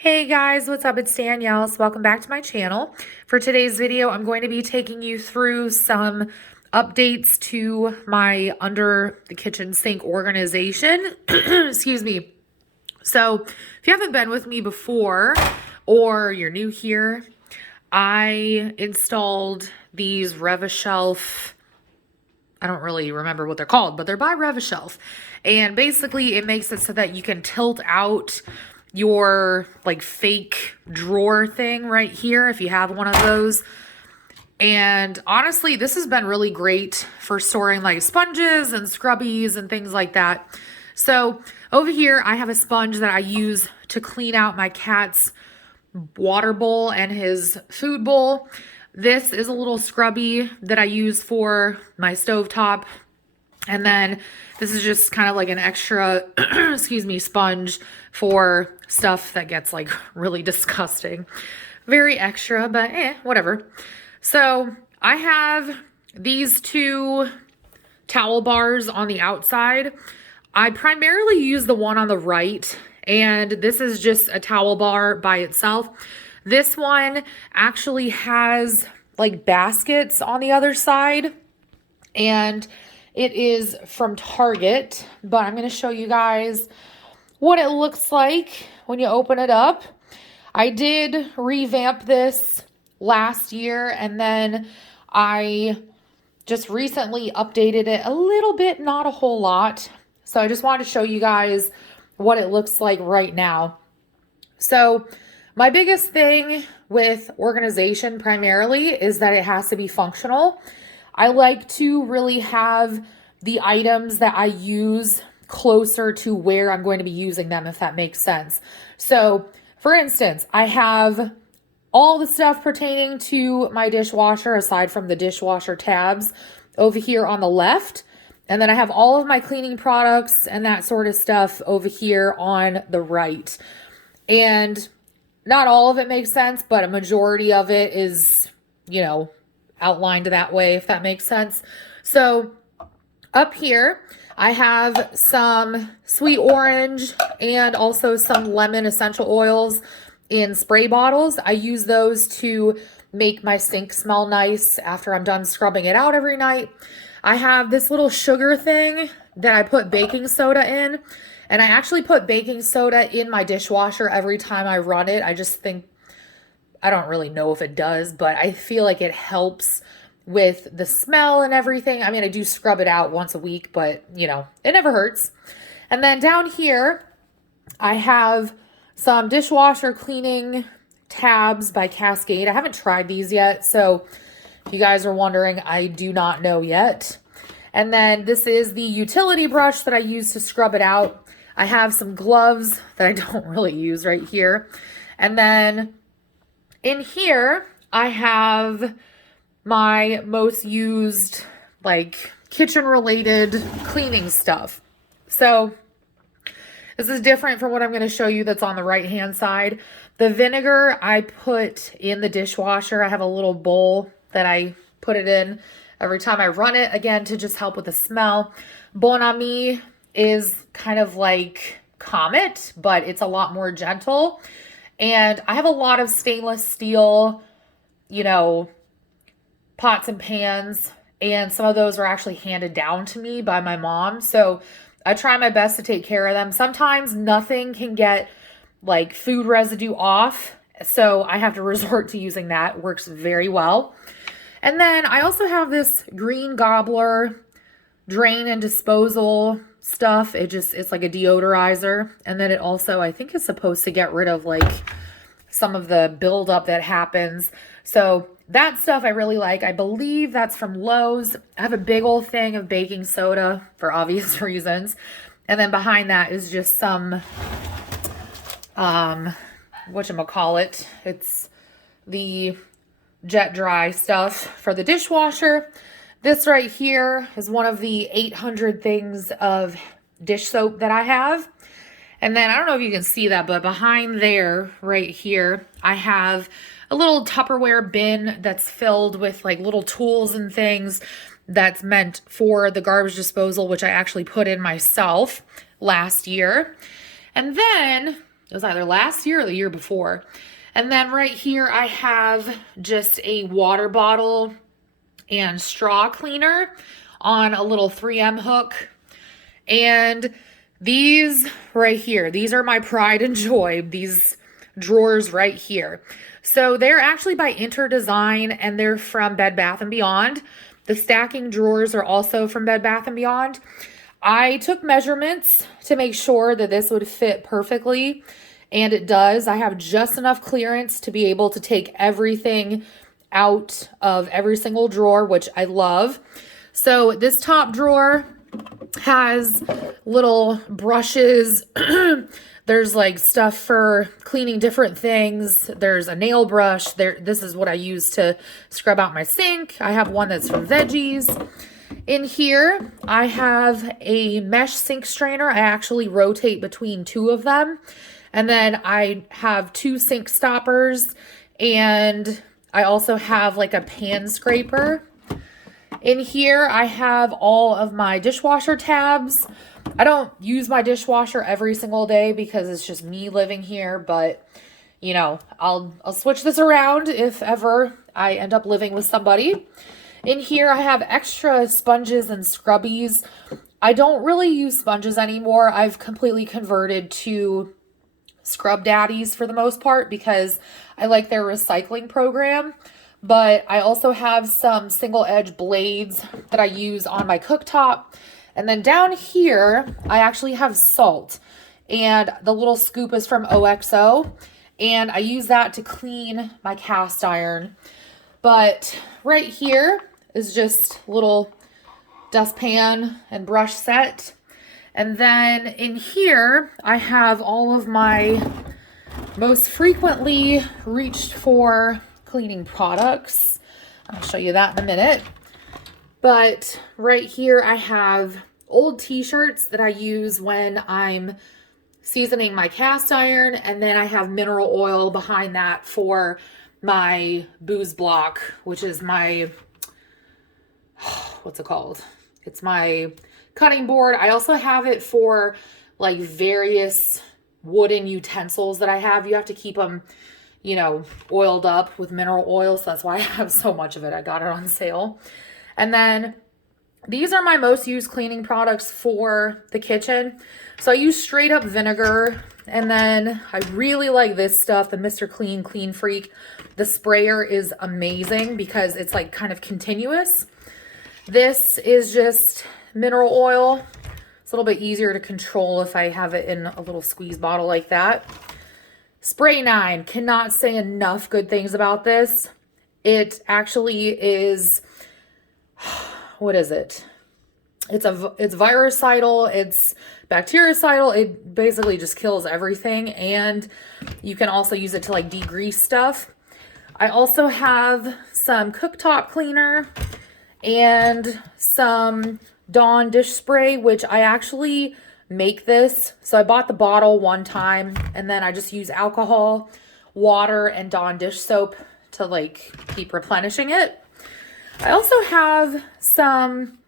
Hey guys, what's up? It's Danielle. So welcome back to my channel. For today's video, I'm going to be taking you through some updates to my under the kitchen sink organization. Excuse me. So if you haven't been with me before or you're new here, I installed these Rev-A-Shelf. I don't really remember what they're called, but they're by Rev-A-Shelf. And basically it makes it so that you can tilt out your like fake drawer thing right here if you have one of those. And honestly, this has been really great for storing like sponges and scrubbies and things like that. So over here, I have a sponge that I use to clean out my cat's water bowl and his food bowl. This is a little scrubby that I use for my stovetop. And then this is just kind of like an extra, excuse me, sponge for stuff that gets like really disgusting. Very extra, but whatever. So I have these two towel bars on the outside. I primarily use the one on the right, and this is just a towel bar by itself. This one actually has like baskets on the other side, and it is from Target, but I'm going to show you guys what it looks like when you open it up. I did revamp this last year, and then I just recently updated it a little bit, not a whole lot. So I just wanted to show you guys what it looks like right now. So my biggest thing with organization primarily is that it has to be functional. I like to really have the items that I use closer to where I'm going to be using them, if that makes sense. So for instance, I have all the stuff pertaining to my dishwasher, aside from the dishwasher tabs, over here on the left. And then I have all of my cleaning products and that sort of stuff over here on the right. And not all of it makes sense, but a majority of it is, you know, outlined that way, if that makes sense. So up here, I have some sweet orange and also some lemon essential oils in spray bottles. I use those to make my sink smell nice after I'm done scrubbing it out every night. I have this little sugar thing that I put baking soda in, and I actually put baking soda in my dishwasher every time I run it. I just think, I don't really know if it does, but I feel like it helps with the smell and everything. I mean, I do scrub it out once a week, but you know, it never hurts. And then down here, I have some dishwasher cleaning tabs by Cascade. I haven't tried these yet, so if you guys are wondering, I do not know yet. And then this is the utility brush that I use to scrub it out. I have some gloves that I don't really use right here. And then in here, I have my most used like kitchen related cleaning stuff. So this is different from what I'm going to show you that's on the right hand side. The vinegar I put in the dishwasher. I have a little bowl that I put it in every time I run it, again, to just help with the smell. Bon Ami is kind of like Comet, but it's a lot more gentle. And I have a lot of stainless steel, you know, pots and pans, and some of those were actually handed down to me by my mom. So I try my best to take care of them. Sometimes nothing can get like food residue off, so I have to resort to using that. It works very well. And then I also have this green gobbler drain and disposal stuff. It's like a deodorizer. And then it also, I think, is supposed to get rid of like some of the buildup that happens. So that stuff I really like. I believe that's from Lowe's. I have a big old thing of baking soda for obvious reasons. And then behind that is just some, whatchamacallit. It's the jet dry stuff for the dishwasher. This right here is one of the 800 things of dish soap that I have. And then I don't know if you can see that, but behind there, right here, I have a little Tupperware bin that's filled with like little tools and things that's meant for the garbage disposal, which I actually put in myself last year. And then It was either last year or the year before. And then right here, I have just a water bottle and straw cleaner on a little 3M hook. And these right here, these are my pride and joy, these drawers right here. So they're actually by Interdesign, and they're from Bed Bath & Beyond. The stacking drawers are also from Bed Bath & Beyond. I took measurements to make sure that this would fit perfectly, and it does. I have just enough clearance to be able to take everything out of every single drawer, which I love. So this top drawer has little brushes. There's like stuff for cleaning different things. There's a nail brush. This is what I use to scrub out my sink. I have one that's for veggies. In here, I have a mesh sink strainer. I actually rotate between two of them. And then I have two sink stoppers, and I also have like a pan scraper. In here, I have all of my dishwasher tabs. I don't use my dishwasher every single day because it's just me living here, but you know, I'll switch this around if ever I end up living with somebody. In here, I have extra sponges and scrubbies. I don't really use sponges anymore. I've completely converted to Scrub Daddies for the most part because I like their recycling program. But I also have some single edge blades that I use on my cooktop. And then down here, I actually have salt, and the little scoop is from OXO, and I use that to clean my cast iron. But right here is just a little dustpan and brush set. And then in here, I have all of my most frequently reached for cleaning products. I'll show you that in a minute. But right here, I have old t-shirts that I use when I'm seasoning my cast iron. And then I have mineral oil behind that for my booze block, which is my, what's it called? It's my cutting board. I also have it for like various wooden utensils that I have. You have to keep them, you know, oiled up with mineral oil. So that's why I have so much of it. I got it on sale. And then these are my most used cleaning products for the kitchen. So I use straight up vinegar. And then I really like this stuff, the Mr. Clean Clean Freak. The sprayer is amazing because it's like kind of continuous. This is just mineral oil. It's a little bit easier to control if I have it in a little squeeze bottle like that. Spray 9, cannot say enough good things about this. It actually is, what is it? It's virucidal, it's bactericidal. It basically just kills everything, and you can also use it to like degrease stuff. I also have some cooktop cleaner and some Dawn dish spray, which I actually make this. So I bought the bottle one time, and then I just use alcohol, water, and Dawn dish soap to like keep replenishing it. I also have some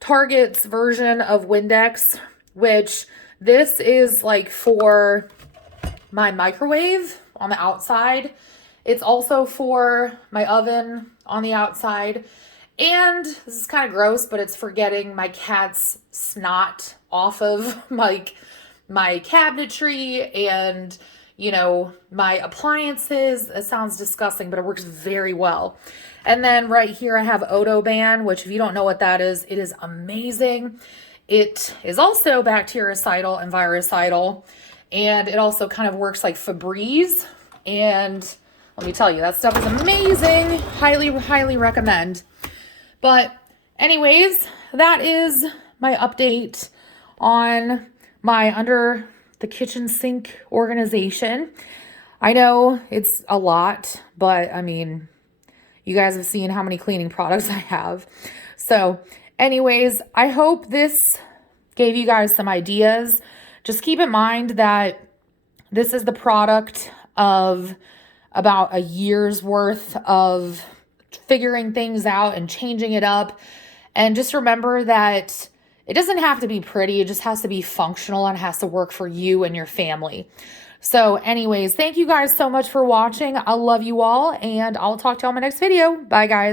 Target's version of Windex, which this is like for my microwave on the outside. It's also for my oven on the outside. And this is kind of gross, but it's for getting my cat's snot off of my cabinetry and, you know, my appliances. It sounds disgusting, but it works very well. And then right here I have Odoban, which if you don't know what that is, it is amazing. It is also bactericidal and virucidal, and it also kind of works like Febreze. And let me tell you, that stuff is amazing. Highly, highly recommend. But anyways, that is my update on my under the kitchen sink organization. I know it's a lot, but I mean, you guys have seen how many cleaning products I have. So anyways, I hope this gave you guys some ideas. Just keep in mind that this is the product of about a year's worth of figuring things out and changing it up. And just remember that it doesn't have to be pretty. It just has to be functional and has to work for you and your family. So anyways, thank you guys so much for watching. I love you all, and I'll talk to you on my next video. Bye, guys.